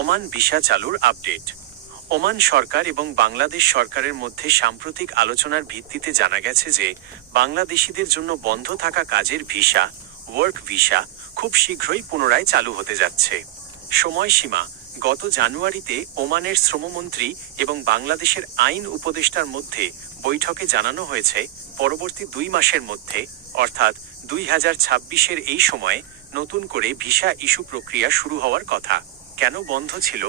Oman visa চালুর update. Oman সরকার এবং বাংলাদেশ সরকারের মধ্যে সাম্প্রতিক আলোচনার ভিত্তিতে জানা গেছে যে বাংলাদেশিদের জন্য বন্ধ থাকা কাজের ভিসা, ওয়ার্ক ভিসা খুব শীঘ্রই পুনরায় চালু হতে যাচ্ছে। সময়সীমা: গত জানুয়ারিতে ওমানের শ্রমমন্ত্রী এবং বাংলাদেশের আইন উপদেষ্টার মধ্যে বৈঠকে জানানো হয়েছে পরবর্তী 2 মাসের মধ্যে অর্থাৎ 2026-এর এই সময়ে নতুন করে ভিসা ইস্যু প্রক্রিয়া শুরু হওয়ার কথা। কেন বন্ধ ছিল?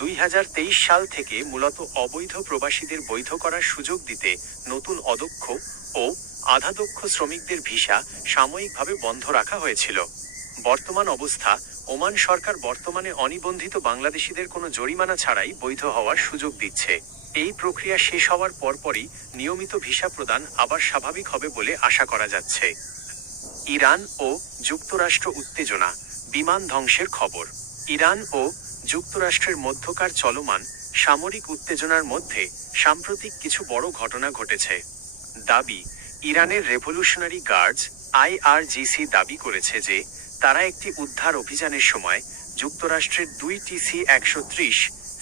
2023 সাল থেকে মূলত অবৈধ প্রবাসীদের বৈধ করার সুযোগ দিতে নতুন অদক্ষ ও আধাদক্ষ শ্রমিকদের ভিসা সাময়িকভাবে বন্ধ রাখা হয়েছিল। বর্তমান অবস্থা: ওমান সরকার বর্তমানে অনিবন্ধিত বাংলাদেশিদের কোনো জরিমানা ছাড়াই বৈধ হওয়ার সুযোগ দিচ্ছে। এই প্রক্রিয়া শেষ হওয়ার পরপরই নিয়মিত ভিসা প্রদান আবার স্বাভাবিক হবে বলে আশা করা যাচ্ছে। ইরান ও যুক্তরাষ্ট্র উত্তেজনা, বিমান ধ্বংসের খবর। ইরান ও যুক্তরাষ্ট্রের মধ্যকার চলমান সামরিক উত্তেজনার মধ্যে সাম্প্রতিক কিছু বড় ঘটনা ঘটেছে। দাবি: ইরানের রেভলিউশনারি গার্ডস IRGC দাবি করেছে যে তারা একটি উদ্ধার অভিযানের সময় যুক্তরাষ্ট্রের 2টি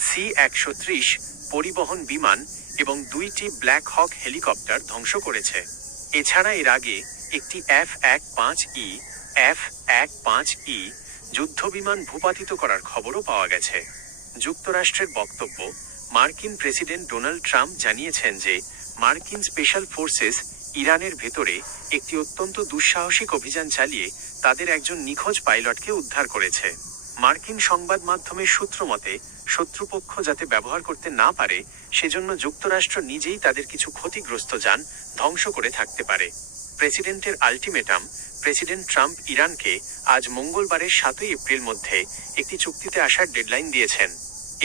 C-130 পরিবহন বিমান এবং 2টি ব্ল্যাক হক হেলিকপ্টার ধ্বংস করেছে। এছাড়া এর আগে একটি F-15E যুদ্ধবিমান ভূপাতিত করার খবরও পাওয়া গেছে। যুক্তরাষ্ট্রের বক্তব্য: মার্কিন প্রেসিডেন্ট ডোনাল্ড ট্রাম্প জানিয়েছেন যে মার্কিন স্পেশাল ফোর্সেস ইরানের ভেতরে একটি অত্যন্ত দুঃসাহসিক অভিযান চালিয়ে তাদের একজন নিখোঁজ পাইলটকে উদ্ধার করেছে। মার্কিন সংবাদ মাধ্যমের সূত্র মতে, শত্রুপক্ষ যাতে ব্যবহার করতে না পারে সেজন্য যুক্তরাষ্ট্র নিজেই তাদের কিছু ক্ষতিগ্রস্ত যান ধ্বংস করে থাকতে পারে। প্রেসিডেন্টের আলটিমেটাম: প্রেসিডেন্ট ট্রাম্প ইরানকে আজ মঙ্গলবারের 7 এপ্রিল মধ্যে একটি চুক্তিতে আসার ডেডলাইন দিয়েছেন।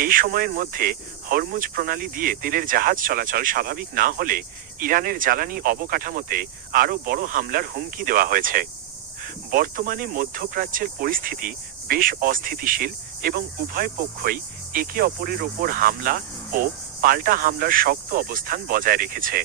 এই সময়ের মধ্যে হরমুজ প্রণালী দিয়ে তেলের জাহাজ চলাচল স্বাভাবিক না হলে ইরানের জ্বালানি অবকাঠামোতে আরও বড় হামলার হুমকি দেওয়া হয়েছে। বর্তমানে মধ্যপ্রাচ্যের পরিস্থিতি বেশ অস্থিতিশীল এবং উভয় পক্ষই একে অপরের ওপর হামলা ও পাল্টা হামলার শক্ত অবস্থান বজায় রেখেছে।